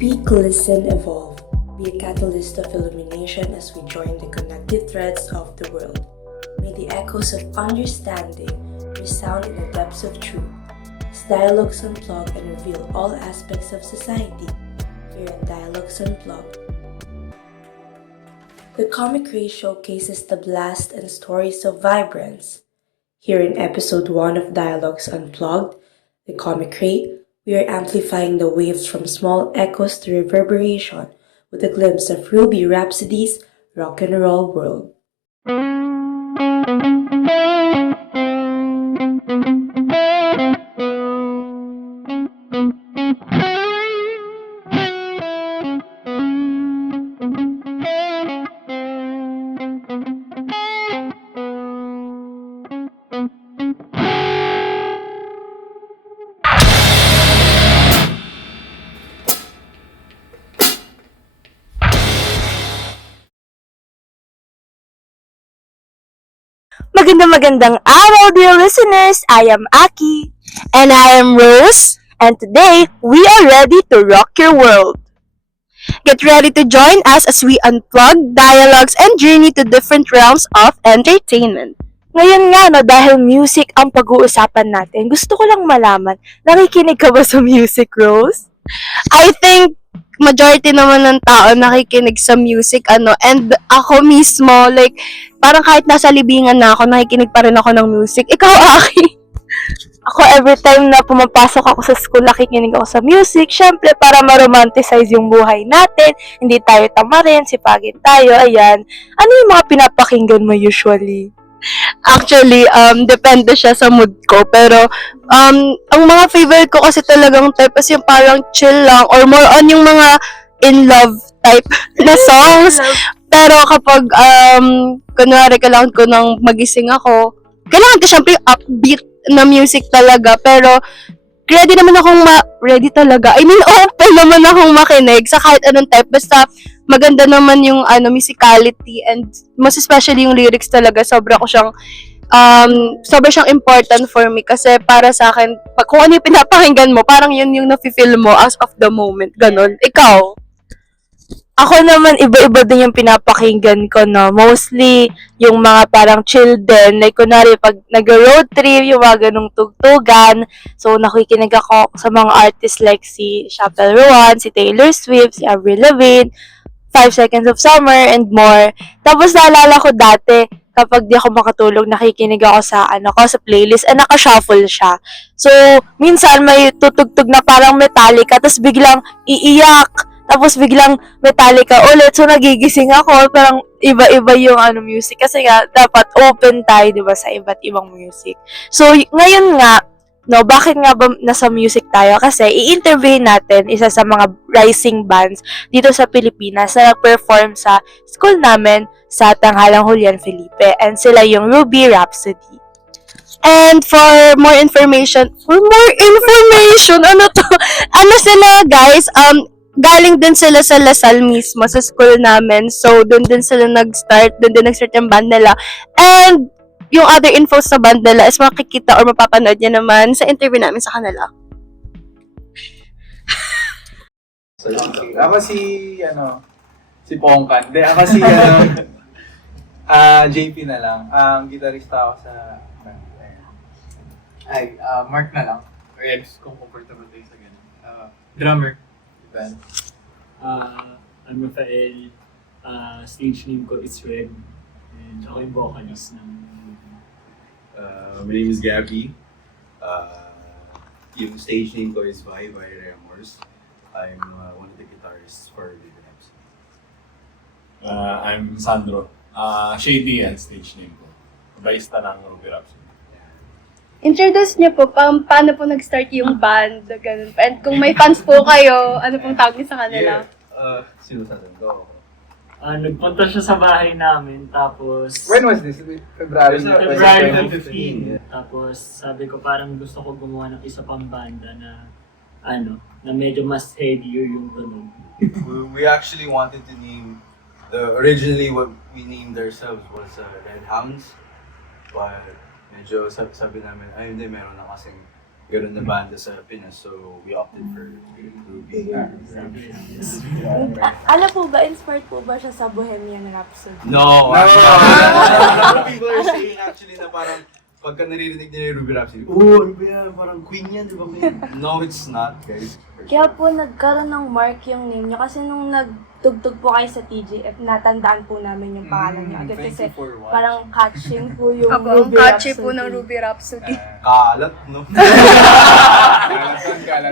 Speak, listen, evolve. Be a catalyst of illumination as we join the connected threads of the world. May the echoes of understanding resound in the depths of truth. As Dialogues Unplugged and reveal all aspects of society. Here in Dialogues Unplugged. The Comic Ray showcases the blast and stories of vibrance. Here in episode 1 of Dialogues Unplugged, The Comic Ray, we are amplifying the waves from small echoes to reverberation with a glimpse of Ruby Rhapsody's rock and roll world. Magandang araw, dear listeners! I am Aki. And I am Rose. And today, we are ready to rock your world. Get ready to join us as we unplug dialogues and journey to different realms of entertainment. Ngayon nga, no, dahil music ang pag-uusapan natin, gusto ko lang malaman, nakikinig ka ba sa music, Rose? I think majority naman ng tao nakikinig sa music, and ako mismo, like, parang kahit nasa libingan na ako, nakikinig pa rin ako ng music. Ikaw, Aki? Ako, every time na pumapasok ako sa school, nakikinig ako sa music. Syempre, para ma-romanticize yung buhay natin. Hindi tayo tamarin, sipagin tayo, ayan. Ano yung mga pinapakinggan mo usually? Actually, depende siya sa mood ko. Pero, ang mga favorite ko kasi talagang type is yung parang chill lang or more on yung mga in love type na songs. Pero kapag, kunwari kailangan ko nang magising ako, kailangan ko syempre yung upbeat na music talaga. Pero, ready naman akong ready talaga. I mean, open naman akong makinig sa kahit anong type. Basta, maganda naman yung musicality and most especially yung lyrics talaga. Sobra siyang important for me kasi para sa akin, kung ano yung pinapakinggan mo, parang yun yung nafe-feel mo as of the moment. Ganon. Ikaw? Ako naman, iba-iba din yung pinapakinggan ko, no? Mostly, yung mga parang chill din. Like, kunwari, pag nag-road trip, yung mga ganong tugtugan. So, nakikinig ako sa mga artists like si Chappell Rowan, si Taylor Swift, si Avril Lavigne, 5 Seconds of Summer, and more. Tapos, naalala ko dati, kapag di ako makatulog, nakikinig ako sa, sa playlist, and naka-shuffle siya. So, minsan, may tutugtog na parang Metallica, tapos biglang iiyak. Tapos biglang Metallica ulit. So, nagigising ako. Parang iba-iba yung music. Kasi nga, dapat open tayo, di ba, sa iba't ibang music. So, ngayon nga, no, bakit nga ba nasa music tayo? Kasi, i-interview natin isa sa mga rising bands dito sa Pilipinas na nag-perform sa school namin sa Tanghalang Julian Felipe. And sila yung Ruby Rhapsody. And for more information, ano to? Ano sila, guys? Galing din sila sa Lasal mismo, sa school namin. So, doon din sila nag-start yung band nila. And, yung other infos sa band nila is makikita or mapapanood niya naman sa interview namin sa kanila. So, ako si Pongkan. Hindi, ako si, JP na lang. Ang gitarista ako sa band. Mark na lang. Or Ex, kung comfortable tayo sa ganun. Drummer. Band. I'm Rafael. Stage name ko is Red. And ako yung vocalist ng my name is Gabby. Yung stage name ko is Vi Remors. I'm one of the guitarists for Ruby Rhapsody. I'm Sandro. Shady and stage name ko. Baista ng Ruby Rhapsody. Introduce niyo po, paano po nag-start yung band, ganun. And kung may fans po kayo, ano pong tawag niyo sa kanila? Sino sa Sandro? Nagpunta siya sa bahay namin, tapos When was this? February February 2015. 15. Tapos sabi ko parang gusto ko gumawa ng isa pang banda na na medyo mas heavier yung tunog. We actually wanted to name originally what we named ourselves was Red Hounds, but medyo sabi namin, ay hindi, meron na kasing ganun na banda sa Pinas. So, we opted for Ruby. Alam po ba, inspired po ba siya sa Bohemian Rhapsody? No! A lot of people are saying actually na parang pagka naririnig nila yung Ruby Rhapsody, ano ba yan? Parang Queen yan, di ba Queen? No, it's not, guys. Kaya po nagkaroon ng mark yung name niya kasi nung nagtugtug po kayo sa TGF, natandaan po namin yung pangalan niya agad kasi parang catching po yung Ruby catchy Rhapsody. po ng Ruby Rhapsody. Kalat, no?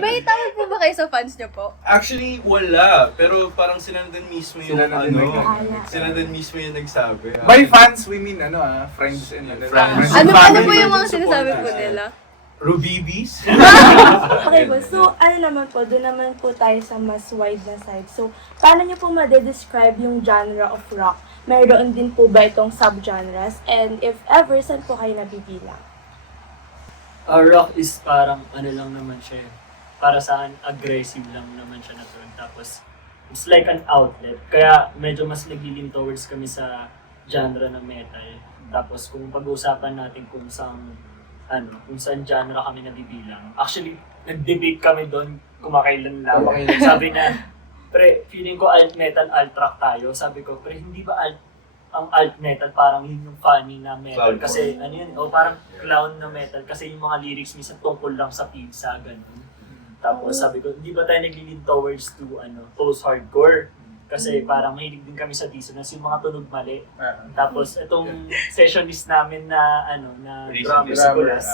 May tawag po ba kayo sa fans niyo po? Actually, wala. Pero parang sila na din mismo yung Sila na din sila din mismo yung nagsabi. By fans, we mean friends and Friends. Ano family. po yung mga sinasabi po nila? Rubibis? Okay po, so naman po, doon naman po tayo sa mas wide na side. So, paano niyo po ma-describe yung genre of rock? Mayroon din po ba itong subgenres? And if ever, saan po kayo nabibilang? Rock is parang ano lang naman siya. Para sa akin, aggressive lang naman siya na term. Tapos, it's like an outlet. Kaya medyo mas nagilin towards kami sa genre ng metal. Tapos kung pag-uusapan natin kung saan genre kami nabibilang. Actually, nag-debate kami doon kumakailan lang. Sabi na, pre, feeling ko alt metal, alt rock tayo. Sabi ko, pre, hindi ba ang alt metal parang yun yung funny na metal? Clown Kasi ano yun, parang clown na metal. Kasi yung mga lyrics minsan tungkol lang sa pizza, ganun. Tapos sabi ko, hindi ba tayo naglilin towards to post-hardcore? Kasi parang mahilig din kami sa dissonance, yung mga tunog mali. Tapos itong sessionist namin na drummer Nicolas,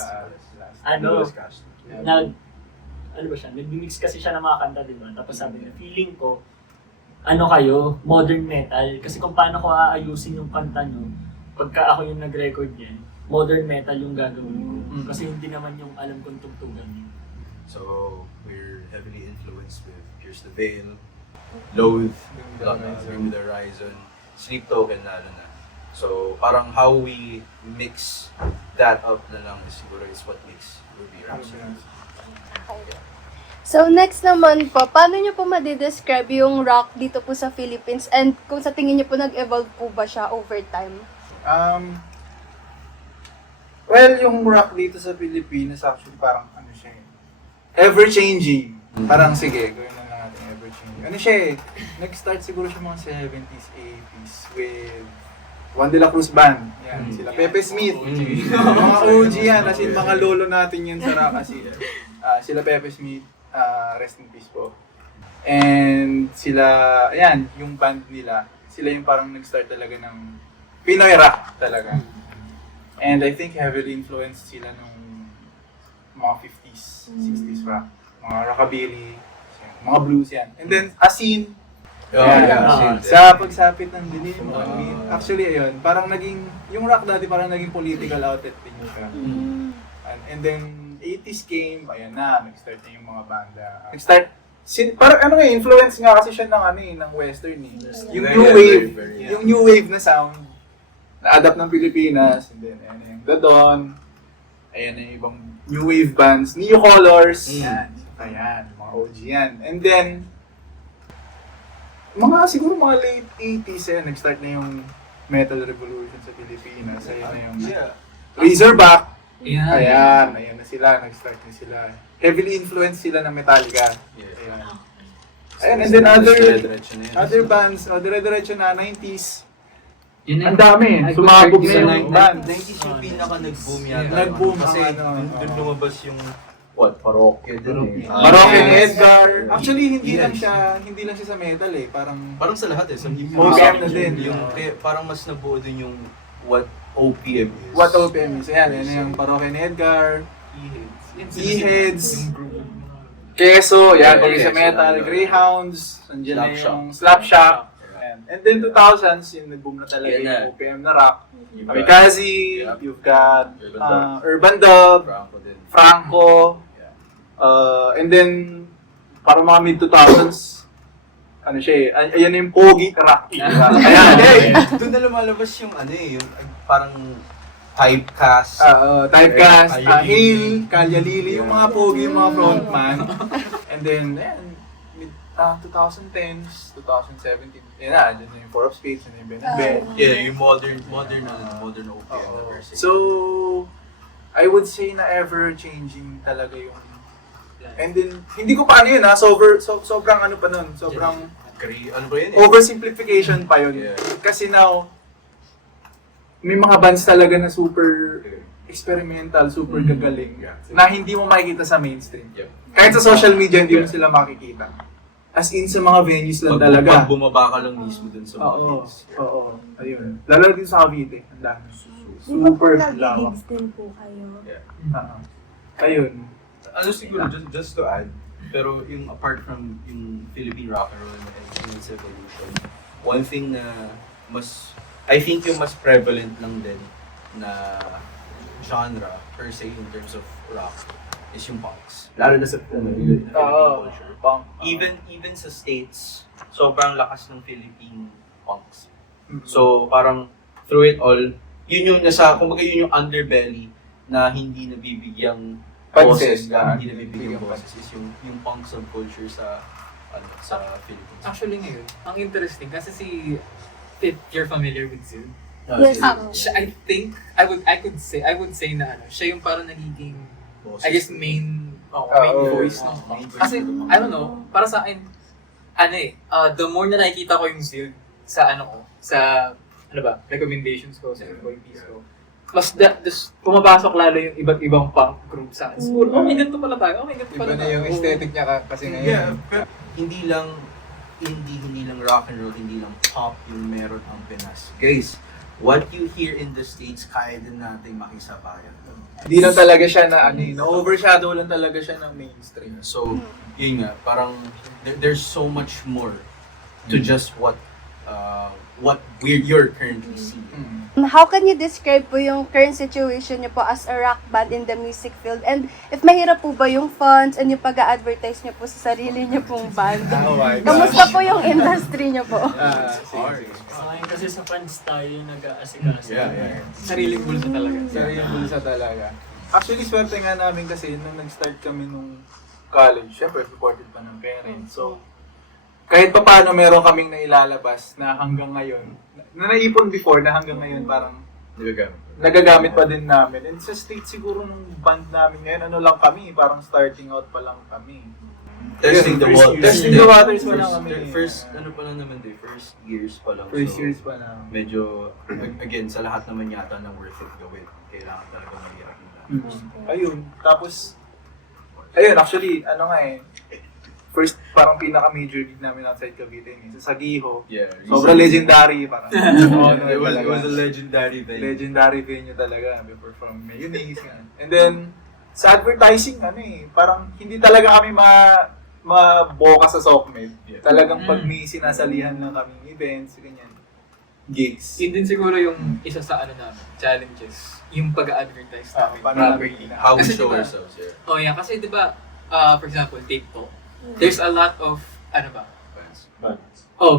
nag-mix kasi siya ng mga kanta, di ba? Tapos sabi niya, feeling ko, kayo, modern metal. Kasi kung paano ko aayusin yung kanta nyo, pagka ako yung nag-record yan, modern metal yung gagawin ko. Kasi hindi naman yung alam kong tugtugan yun. So, we're heavily influenced with Pierce the Veil, Loathe, Bring Me the Horizon, Sleep Token lalo na. So, parang how we mix that up na lang is siguro is what makes Ruby Rhapsody. So next naman po, paano niyo po ma-describe yung rock dito po sa Philippines and kung sa tingin niyo po nag-evolve po ba siya over time? Well, yung rock dito sa Pilipinas actually parang siya ever-changing. Parang sige, gawin na lang natin ever-changing. Nag-start siguro siya mga 70s, 80s with Juan de la Cruz Band. Yan, sila Pepe Smith. Mga OG yan, as in mga lolo natin yan sa rock. Kasi sila Pepe Smith, rest in peace po. And sila, ayan, yung band nila, sila yung parang nag-start talaga ng Pinoy rock talaga. And I think heavily influenced sila nung mga 50s, 60s rock. Mga rockabilly, mga blues yan. And then, Asin. Sa pagsapit ng dilim. Actually, ayun, parang naging, yung rock dati parang naging political outlet din siya. And then, 80s came, ayan na, nag-start na yung mga banda. Nag-start, parang influence nga kasi siya ng western Yung new wave, yung new wave na sound, na-adapt ng Pilipinas, and then, ayan yung The Dawn, ayan yung ibang new wave bands, Neo Colors, ayan, mga OG yan. And then, siguro mga late 80s, nag-start na yung metal revolution sa Pilipinas. Ayan na yung Razorback. Ayan na sila, nag-start na sila. Heavily influenced sila ng Metallica. Ayan, and then other bands, dire-diretso na, 90s. Ang dami, sumabog na yung band. 90s yung pinaka nag-boom yata. Nag-boom kasi doon lumabas yung Parokya din Parokya ni Edgar. Actually, hindi lang siya sa metal Parang sa lahat sa OPM na din. Parang mas nabuo din yung what OPM is. What OPM is. Ayan, yung Parokya ni Edgar. E-Heads. Keso, yan, pag sa metal. Greyhounds. Nandiyan na yung Slapshot. And then 2000s, yung nag-boom na talaga yung OPM na rock. Kamikaze, you've got Urban Dub, Franco, and then para mga mid-2000s, ayan yung pogi rock. Ayan, doon na lumalabas yung yung parang typecast. Hale, Kalya Lili, yung mga pogi, yung mga frontman. And then, mid-2010s, 2017, yan na yung Four of Spades, and yung Ben. Yeah, yung modern OPM na version. So, I would say na ever-changing talaga yung... And then, hindi ko pa ano yun ha, sobrang ano pa nun, sobrang Ano ba yun eh? oversimplification pa yun. Yeah. Kasi now, may mga bands talaga na super experimental, super gagaling, Yeah. na hindi mo makikita sa mainstream. Yep. Kahit sa social media, hindi mo Yeah. sila makikita. As in, sa mga venues lang talaga. Pag bumaba ka lang mismo dun sa mga Oo, gigs. oo, ayun. Lalo din sa Cavite, ang dami. Di ba po Super lawak. nag-gigs din po kayo? Ayun. Ano siguro, just to add, pero yung apart from yung Philippine rock and roll and its evolution, one thing na I think yung mas prevalent lang din na genre per se in terms of rock is yung punks. Lalo na sa Philippine culture. Punk. Even sa States, sobrang lakas ng Philippine punks. So parang through it all, yun yung kumbaga yun yung underbelly na hindi nabibigyang boses, hindi nabibigyang boses is yung punk subculture sa Philippines. Actually ngayon, ang interesting kasi you're familiar with Zil. Yes. I think I would say na siya yung parang nagiging I guess main voice no. Kasi I don't know, para sa akin the more na nakikita ko yung Zil sa recommendations ko sa FYPs ko, mas pumapasok lalo yung iba't ibang punk group sa akin. Siguro, may ganito pala tayo. May ganito Iba pala na tayo. yung aesthetic niya kasi ngayon. Yeah, pero hindi lang rock and roll, hindi lang pop yung meron ang Pinas. Guys, what you hear in the States, kaya din natin makisabayan. Hindi lang talaga siya na-overshadow lang talaga siya ng mainstream. So, yun nga, parang there's so much more to just what you're currently seeing. How can you describe po yung current situation niyo po as a rock band in the music field? And if mahirap po ba yung funds and yung pag-a-advertise niyo po sa sarili niyo pong band? Oh my gosh. Kamusta po yung industry niyo po? Sige. Sa akin kasi sa fans tayo nag-aasikaso. Yeah. Sariling bulsa talaga. Sariling bulsa talaga. Actually, swerte nga namin kasi nung nag-start kami nung college, syempre supported pa ng parents. So, kahit pa paano meron kaming nailalabas na hanggang ngayon, na naipon before na hanggang ngayon parang nagagamit pa din namin. And sa state siguro nung band namin ngayon, ano lang kami, parang starting out pa lang kami. Testing the waters. Testing the waters pa lang kami. First years pa lang. First So, years pa lang. medyo, again, sa lahat naman yata ng worth it gawin. Kailangan talaga mahirap nila. Ayun. Tapos, ayun, actually, first, parang pinaka-major league namin outside Cavite sa Sagiho. Yeah. Sobrang legendary, parang. It was a legendary venue. Legendary venue talaga. Before from Mayonnaise. And then, sa advertising, parang hindi talaga kami maboka sa SOCMED. Yeah. Talagang pag may sinasalihan lang kaming events, ganyan, gigs. Yun din siguro yung isa sa namin, challenges. Yung pag-advertise namin. Paano properly. How we Kasi show diba, ourselves, yeah. Oh yeah, kasi diba, for example, TikTok, there's a lot of,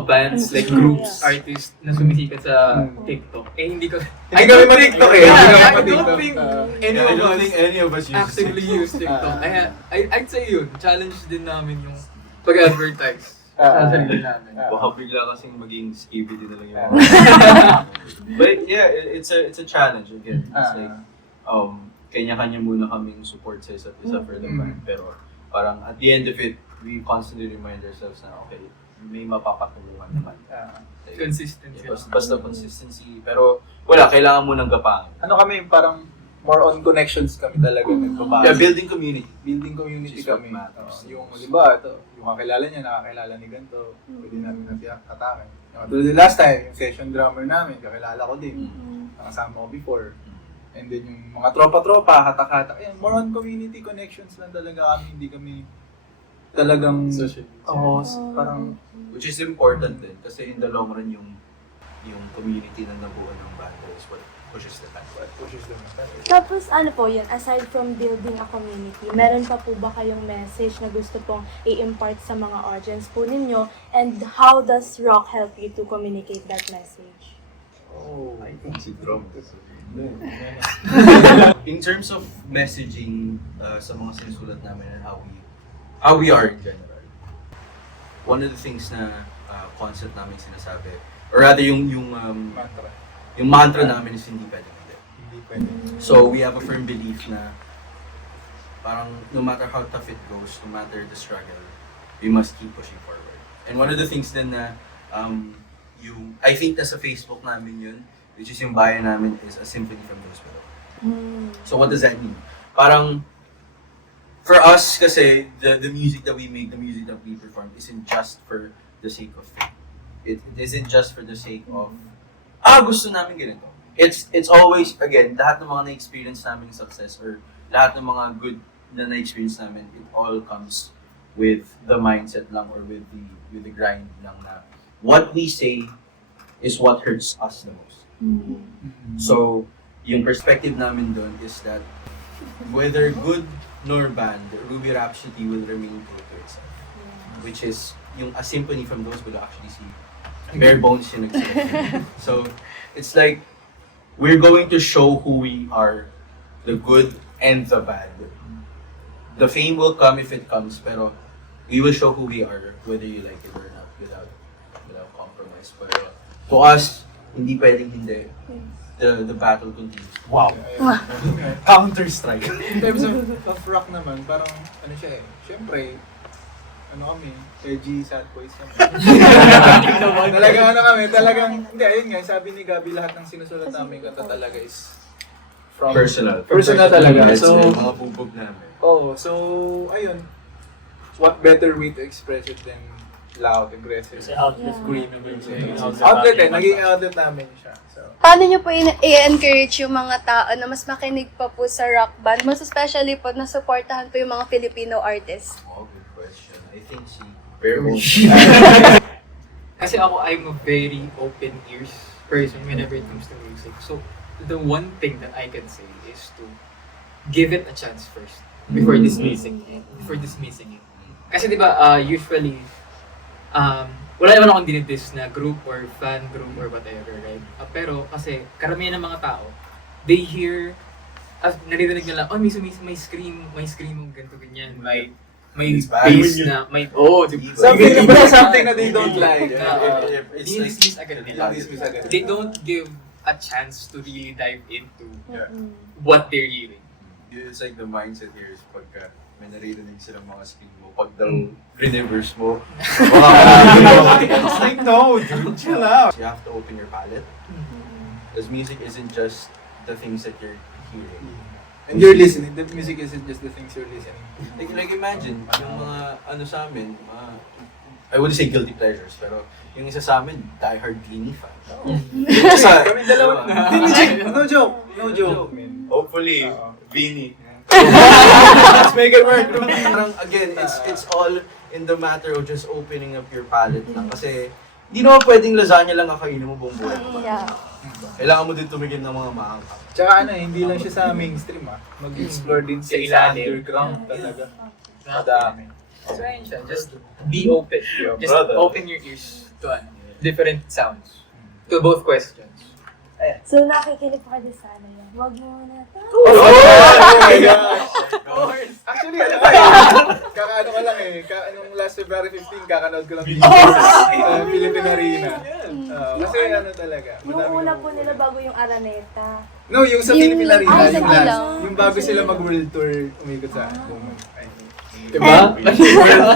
bands, like groups, artists na sumisikat sa TikTok. Hindi ko... Hindi kami ma-TikTok eh. Yeah, Hindi kami I don't ma-TikTok. think I don't think any of us use actively use TikTok. I'd say yun, challenge din namin yung pag-advertise sa sarili namin. Baka bigla kasing maging skibidi na lang yung But yeah, it's a challenge again. It's like, kanya-kanya muna kaming support sa isa't isa for the band. Pero parang at the end of it, we constantly remind ourselves na okay, may mapapatulungan naman. Like, Consistency. basta consistency. Pero wala, kailangan mo ng gapangin. Kami parang more on connections kami talaga. Yeah, building community. Building community Which is what kami. matters. Yung, di ba, yung kakilala niya, nakakilala ni ganito. Pwede namin natatakin. Tulad yung last time, yung session drummer namin, kakilala ko din. Nakasama ko before. And then yung mga tropa-tropa, hatak-hatak. More on community connections lang talaga kami. Hindi kami talagang... parang... Which is important din. Kasi in the long run, yung community na nabuo ng banda is what pushes the band. Tapos ano po yun, aside from building a community, meron pa po ba kayong message na gusto pong i-impart sa mga audience po ninyo? And how does rock help you to communicate that message? I think si drum. In terms of messaging sa mga sinusulat namin and how we are in general, one of the things na concept namin sinasabi, or rather yung mantra namin is hindi pwedeng hindi. Hindi pwede. So we have a firm belief na parang no matter how tough it goes, no matter the struggle, we must keep pushing forward. And one of the things then na I think nasa Facebook namin yun, which is yung bio namin is a symphony from those below. So what does that mean? Parang for us kasi the music that we make, the music that we perform isn't just for the sake of fame. It isn't just for the sake of gusto namin ganito. It's always again lahat ng mga na-experience namin success or lahat ng mga good na na-experience namin, it all comes with the mindset lang or with the grind lang na what we say is what hurts us the most. So, yung perspective namin doon is that whether good nor bad, Ruby Rhapsody will remain true to itself. Which is, yung a symphony from those will actually see bare bones yung nagsulat. So, it's like, we're going to show who we are, the good and the bad. The fame will come if it comes, pero we will show who we are, whether you like it or not, without compromise. Pero to us, hindi pwedeng hindi. The battle continues. Wow. Counter-strike. In terms of rock naman, parang ano siya syempre, ano kami, edgy, sad boys kami. Talagang, hindi, ayun nga, sabi ni Gabi, lahat ng sinusulat namin kanta talaga is from personal talaga. So, mga bubog namin. so, ayun, what better way to express it than loud, aggressive, Kasi outlet screaming music. music. Outlet naging outlet namin siya. So, Paano nyo po i-encourage yung mga tao na mas makinig pa po sa rock band? Mas especially po, nasuportahan po yung mga Filipino artists. Oh, good question. I think si bare bones. Kasi ako, I'm a very open ears person whenever it comes to music. So, the one thing that I can say is to give it a chance first before dismissing it. Kasi di ba, usually, wala naman akong dinidis na group or fan group or whatever, right? Pero kasi karamihan ng mga tao, they hear, naririnig nila, may scream, ganito, ganyan, may bass na, something that they don't like. Dismiss agad nila. They don't give a chance to really dive into what they're hearing. It's like the mindset here is pagka may naririnig silang mga screen mo, pag daw reverse mo, It's like, no, dude, chill out. you have to open your palette. Because music isn't just the things that you're hearing. And you're listening. The music isn't just the things you're listening. Like imagine, yung mga sa amin, I wouldn't say guilty pleasures, pero yung isa sa amin, diehard Genie fan. Yung isa, Kami dalawa. No joke. hopefully, Beanie. Let's make it work. Parang again, it's all in the matter of just opening up your palette lang. Kasi, di naman pwedeng lasagna lang kakainin mo buong buhay mo. Yeah. Kailangan mo din tumigil ng mga maangkap. Tsaka hindi lang siya sa mainstream mag-explore din Sa sa ilalim. underground talaga. Madami. So ayun siya, just be open. Just open your ears to different sounds. To both questions. So, nakikinig pa kayo sa ano yan. Huwag mo na. Oh my gosh! Of course! Actually, kakaano ka lang nung last February 15, kakanood ko lang yung Philippine Arena. Kasi talaga. Yung una po nila bago yung Araneta. No, yung sa Philippine Arena, sa yung Gilaw. last. Yung bago sila mag-world tour, umikot sa Diba?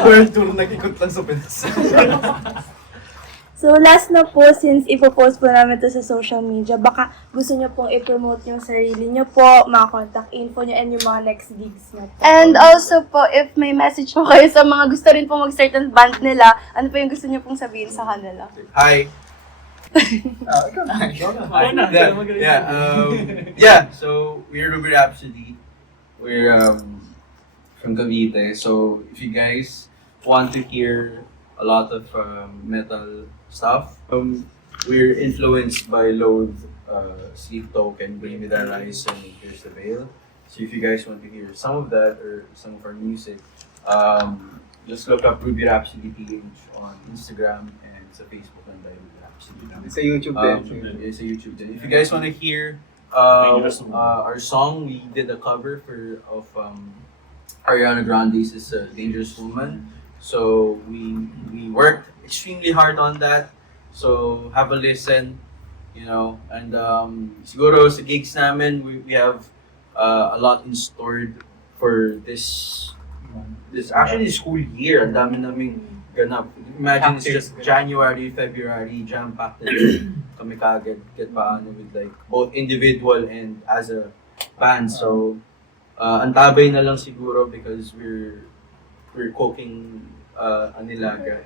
World tour nag-ikot lang sa Pinas. So, last na po, since ipopost po namin to sa social media, baka gusto nyo pong i-promote yung sarili nyo po, mga contact info nyo, and yung mga next gigs nyo po. And also po, if may message po kayo sa mga gusto rin po mag-start ng band nila, ano po yung gusto nyo pong sabihin sa kanila? Hi! So we're Ruby Rhapsody. We're from Cavite. So if you guys want to hear a lot of metal stuff, we're influenced by Loathe, Sleep Token, Bring Me the Horizon, and Here's the Veil. So if you guys want to hear some of that or some of our music, just look up Ruby Rhapsody PH on Instagram and sa Facebook and Ruby Rhapsody. It's a YouTube din. It's a YouTube din. If you guys want to hear our song, we did a cover of Ariana Grande's Dangerous Woman. So we worked extremely hard on that. So have a listen. you know, and siguro sa gigs namin, we have a lot in store for this actually school year. Ang dami naming ganap. Imagine it's just January, February, jam-packed na kami kagad get paano with like both individual and as a band. So, antabay na lang siguro because we're cooking anilaga.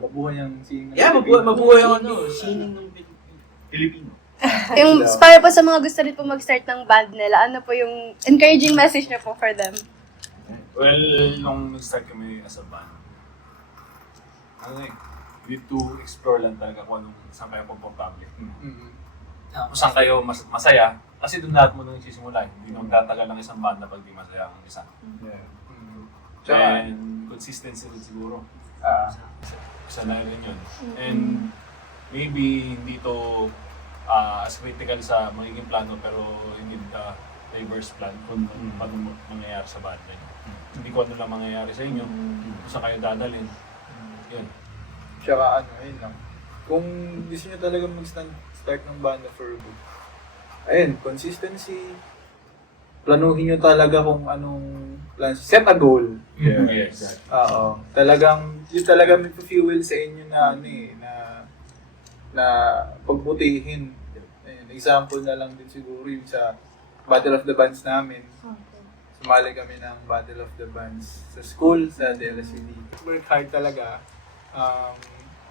Mabuhay ang scene. Yeah, mabuhay ang sining ng Pilipino. Yung para po sa mga gusto rin po mag-start ng band nila, ano po yung encouraging message niyo po for them? Well, nung nag-start kami as a band, need to explore lang talaga kung saan kayo pagpa-public. Kung saan kayo masaya, kasi doon lahat mo nung nagsisimula. Hindi nung tatagal ng isang band na pag di masaya ang isa. And consistency rin siguro. Isa na rin yun. And maybe hindi to as critical sa magiging plano pero hindi diverse plan kung paano mangyayari sa band rin. Hindi ko ano lang mangyayari sa inyo, kung saan kayo dadalhin. Yun. Tsaka yun lang. Kung gusto nyo talaga mag-start ng banda for good, ayun, consistency, planuhin nyo talaga kung anong plan. Set a goal. Yeah. Yes. Oo. Yun talaga may fuel sa inyo na na pagbutihin. Ayun, example na lang din siguro yung sa Battle of the Bands namin. Sumali kami ng Battle of the Bands sa school, sa DLSCD. Work hard talaga.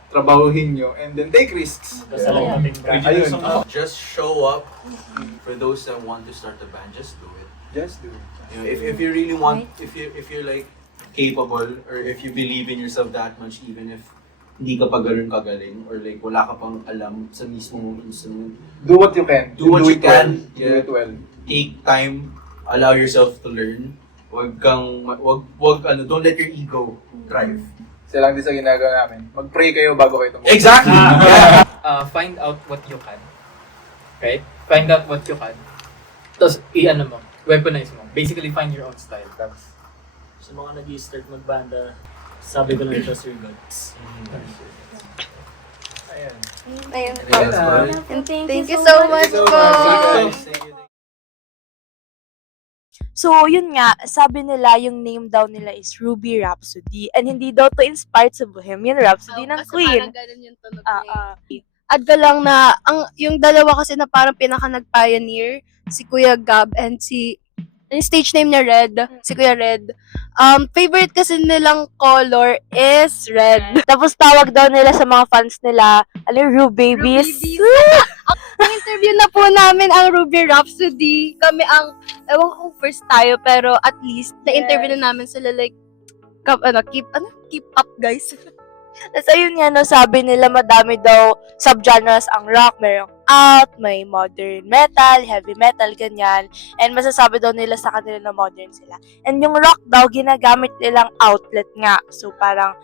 Trabahuhin nyo and then take risks. Ayun. Just show up. For those that want to start a band, just do it. Just do it. You know, if you really want, if you're like capable or if you believe in yourself that much, even if hindi ka pa ganun kagaling or like wala ka pang alam sa mismong instrument, Do what you can. do what you can. Do it well. Take time. Allow yourself to learn. Don't let your ego drive. Isa lang din sa ginagawa namin. Mag-pray kayo bago kayo tumulong. Exactly. Yeah. Find out what you can. Right? Find out what you can. Tapos, weaponize mo. Basically, find your own style. Tapos, Sa mga nag-i-start magbanda, sabi ko lang trust your guts. ayan. Ayun. Ayun. And thank you so much po. So, yun nga, sabi nila, yung name daw nila is Ruby Rhapsody. And hindi daw to inspired sa Bohemian Rhapsody ng Queen. ganun yung tunog Add ko lang na, yung dalawa kasi na parang pinaka nag-pioneer, si Kuya Gab and yung stage name niya Red, si Kuya Red. Favorite kasi nilang color is red. Tapos tawag daw nila sa mga fans nila, Ruby Babies. Interview na po namin ang Ruby Rhapsody. Kami ang, ewan ko first tayo, pero at least, na-interview na namin sila like, keep up guys. Tapos ayun nga, no, sabi nila madami daw subgenres ang rock. Mayroong alt, may modern metal, heavy metal, ganyan. And masasabi daw nila sa kanila na modern sila. And yung rock daw, ginagamit nilang outlet nga. So parang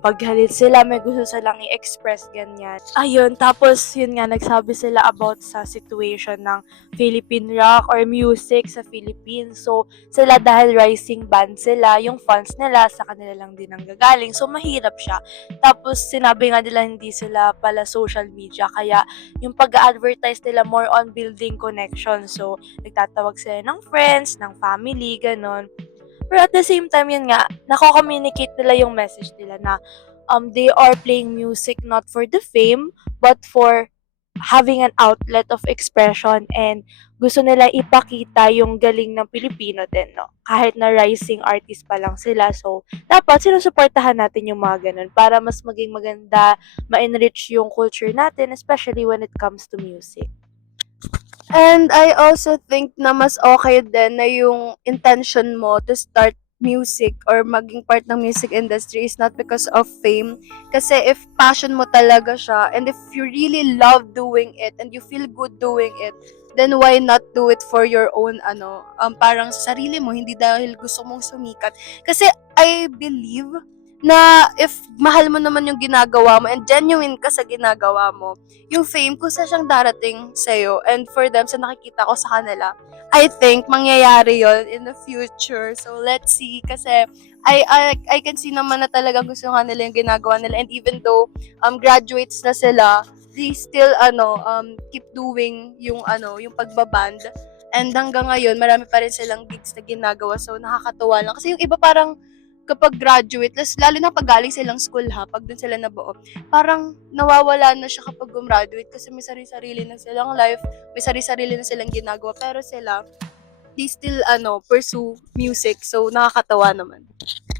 paghalit sila, may gusto silang i-express, ganyan. Ayun, tapos yun nga, nagsabi sila about sa situation ng Philippine rock or music sa Philippines. So, sila dahil rising band sila, yung fans nila sa kanila lang din ang gagaling. So, mahirap siya. Tapos, sinabi nga nila hindi sila pala social media, kaya yung pag-advertise nila more on building connection. So, nagtatawag sila ng friends, ng family, ganon. Pero at the same time, yun nga, nako-communicate nila yung message nila na they are playing music not for the fame, but for having an outlet of expression and gusto nila ipakita yung galing ng Pilipino din, no? Kahit na rising artist pa lang sila. So, dapat sinusuportahan natin yung mga ganun para mas maging maganda, ma-enrich yung culture natin, especially when it comes to music. And I also think na mas okay din na yung intention mo to start music or maging part ng music industry is not because of fame. Kasi if passion mo talaga siya and if you really love doing it and you feel good doing it, then why not do it for your own parang sa sarili mo, hindi dahil gusto mong sumikat. Kasi I believe na if mahal mo naman yung ginagawa mo and genuine ka sa ginagawa mo, yung fame kusa siyang darating sa'yo. And for them, sa nakikita ko sa kanila, I think mangyayari yon in the future. So let's see. Kasi I can see naman na talagang gusto nga nila yung ginagawa nila. And even though graduates na sila, they still keep doing yung yung pagbaband. And hanggang ngayon, marami pa rin silang gigs na ginagawa. So, nakakatuwa lang. Kasi yung iba parang kapag graduate, lalo na pag galing silang school pag dun sila nabuo, parang nawawala na siya kapag gumraduate kasi may sarili-sarili na silang life, may sarili-sarili na silang ginagawa. Pero sila, they still pursue music. So, nakakatawa naman.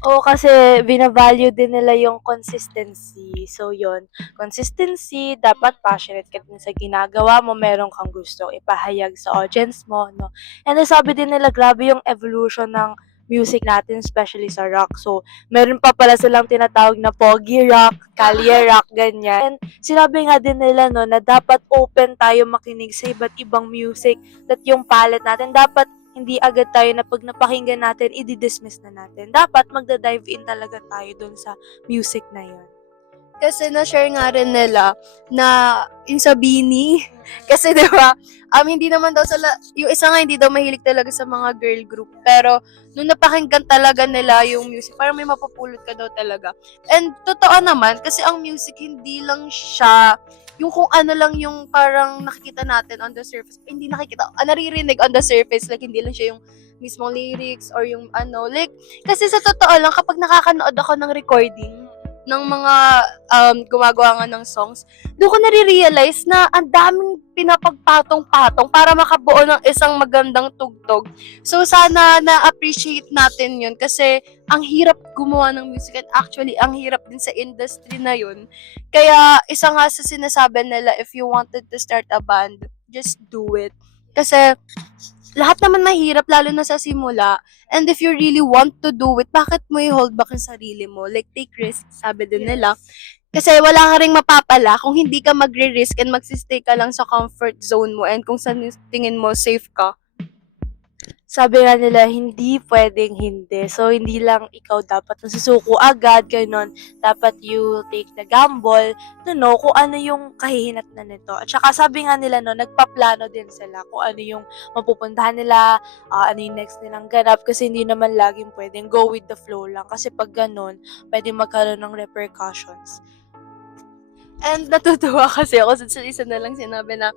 Oo, kasi binavalue din nila yung consistency. So, yon consistency, dapat passionate ka din sa ginagawa mo, meron kang gustong ipahayag sa audience mo, no? And sabi din nila, grabe yung evolution ng music natin, especially sa rock. So, meron pa pala silang tinatawag na pogi rock, kalye rock, ganyan. And sinabi nga din nila, no, na dapat open tayo makinig sa iba't ibang music, that yung palette natin, dapat hindi agad tayo na pag napakinggan natin, i-dismiss na natin. Dapat magda-dive in talaga tayo dun sa music na yun. Kasi na-share nga rin nila na yung sa Bini, kasi diba, hindi naman daw yung isa nga hindi daw mahilig talaga sa mga girl group. Pero, nung napakinggan talaga nila yung music, parang may mapupulot ka daw talaga. And, totoo naman, kasi ang music hindi lang siya, yung kung ano lang yung parang nakikita natin on the surface, hindi nakikita, naririnig on the surface, like hindi lang siya yung mismong lyrics or yung like, kasi sa totoo lang, kapag nakakanood ako ng recording, ng mga gumagawa nga ng songs, doon ko nare-realize na ang daming pinapagpatong-patong para makabuo ng isang magandang tugtog. So, sana na-appreciate natin yun kasi ang hirap gumawa ng music and actually, ang hirap din sa industry na yun. Kaya, isa nga sa sinasabi nila, if you wanted to start a band, just do it. Kasi, lahat naman mahirap, lalo na sa simula. And if you really want to do it, bakit mo i-hold back yung sarili mo? Like, take risks, sabi din nila. Kasi wala ka ring mapapala kung hindi ka magre-risk and magsistay ka lang sa comfort zone mo and kung saan tingin mo safe ka. Sabi nga nila, hindi pwedeng hindi. So, hindi lang ikaw dapat nasusuko agad, gano'n. Dapat you take the gamble to know kung ano yung kahihinatnan nito. At saka sabi nga nila, no, nagpaplano din sila kung ano yung mapupuntahan nila, ano yung next nilang ganap. Kasi hindi naman laging pwedeng go with the flow lang. Kasi pag gano'n, pwedeng magkaroon ng repercussions. And natutuwa kasi ako sa isa na lang sinabi na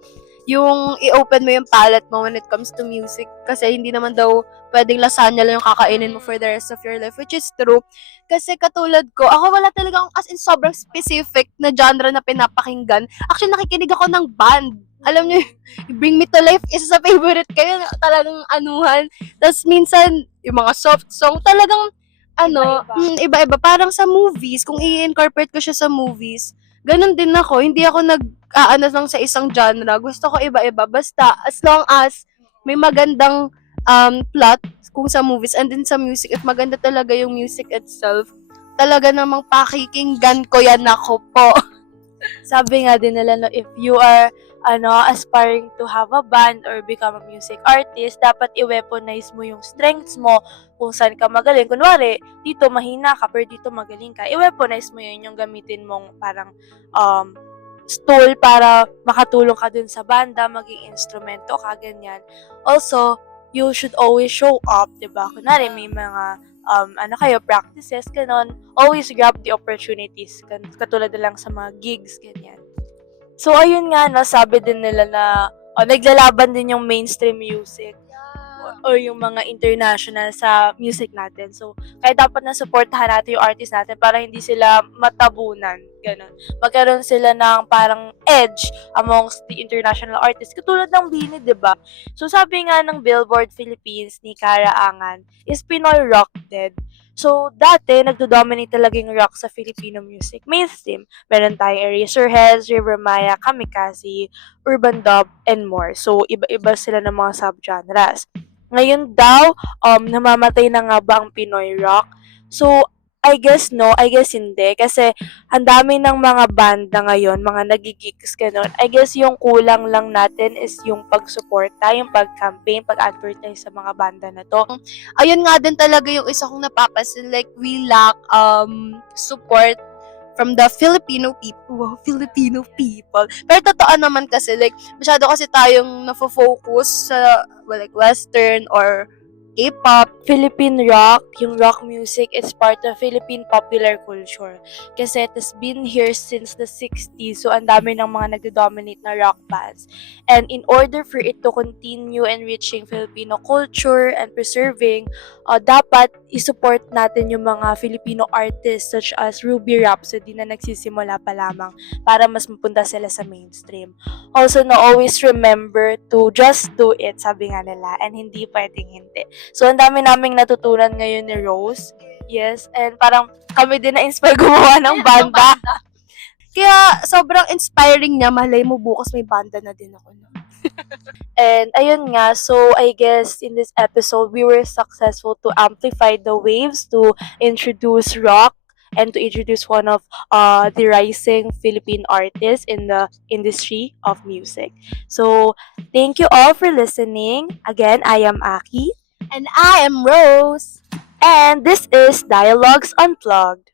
yung i-open mo yung palette mo when it comes to music. Kasi hindi naman daw pwedeng lasagna lang yung kakainin mo for the rest of your life, which is true. Kasi katulad ko, ako wala talaga akong as in sobrang specific na genre na pinapakinggan. Actually, nakikinig ako ng band. Alam niyo, Bring Me to Life, isa sa favorite kayo, talagang anuhan. Tapos minsan, yung mga soft song, talagang iba-iba. Parang sa movies, kung i-incorporate ko siya sa movies, ganun din ako. Hindi ako lang sa isang genre. Gusto ko iba-iba. Basta, as long as may magandang plot kung sa movies and din sa music at maganda talaga yung music itself, talaga namang pakikinggan ko yan ako po. Sabi nga din nila, no, if you are aspiring to have a band or become a music artist, dapat i-weaponize mo yung strengths mo kung saan ka magaling. Kunwari, dito mahina ka, pero dito magaling ka. I-weaponize mo yun, yung gamitin mong parang tool para makatulong ka dun sa banda, maging instrumento ka, ganyan. Also, you should always show up, diba? Kunwari, may mga practices, ganon. Always grab the opportunities, katulad na lang sa mga gigs, ganyan. So, ayun nga, sabi din nila na naglalaban din yung mainstream music or yung mga international sa music natin. So, kaya dapat na supportahan natin yung artist natin para hindi sila matabunan. Ganon. Magkaroon sila ng parang edge amongst the international artists. Katulad ng Bini, diba? So, sabi nga ng Billboard Philippines ni Cara Angan, is Pinoy rock dead. So, dati, nagdo-dominate talaga yung rock sa Filipino music. Mainstream. Meron tayong Eraserheads, River Maya, Kamikaze, Urban Dub, and more. So, iba-iba sila ng mga subgenres. Ngayon daw, namamatay na nga ba ang Pinoy rock? So, I guess no, I guess hindi. Kasi, ang dami ng mga banda ngayon, mga nagigigs ganon. I guess yung kulang lang natin is yung pag-suporta, yung pag-campaign, pag-advertise sa mga banda na to. Ayun nga din talaga yung isa kong napapasin. Like, we lack support from the Filipino people. Wow, Filipino people. Pero totoo naman kasi, like, masyado kasi tayong nafo-focus sa, like, Western or K-pop. Philippine rock, yung rock music, is part of Philippine popular culture. Kasi it has been here since the 60s, so ang dami ng mga nagdo-dominate na rock bands. And in order for it to continue enriching Filipino culture and preserving, dapat isupport natin yung mga Filipino artists such as Ruby Rhapsody na nagsisimula pa lamang para mas mapunta sila sa mainstream. Also, na always remember to just do it, sabi nga nila, and hindi pwedeng hindi. So, ang dami naming natutunan ngayon ni Rose. Yes, and parang kami din na-inspire gumawa ng banda. Kaya sobrang inspiring niya. Malay mo bukas may banda na din ako. No? And ayun nga, so I guess in this episode, we were successful to amplify the waves, to introduce rock, and to introduce one of the rising Philippine artists in the industry of music. So, thank you all for listening. Again, I am Aki. And I am Rose. And this is Dialogues Unplugged.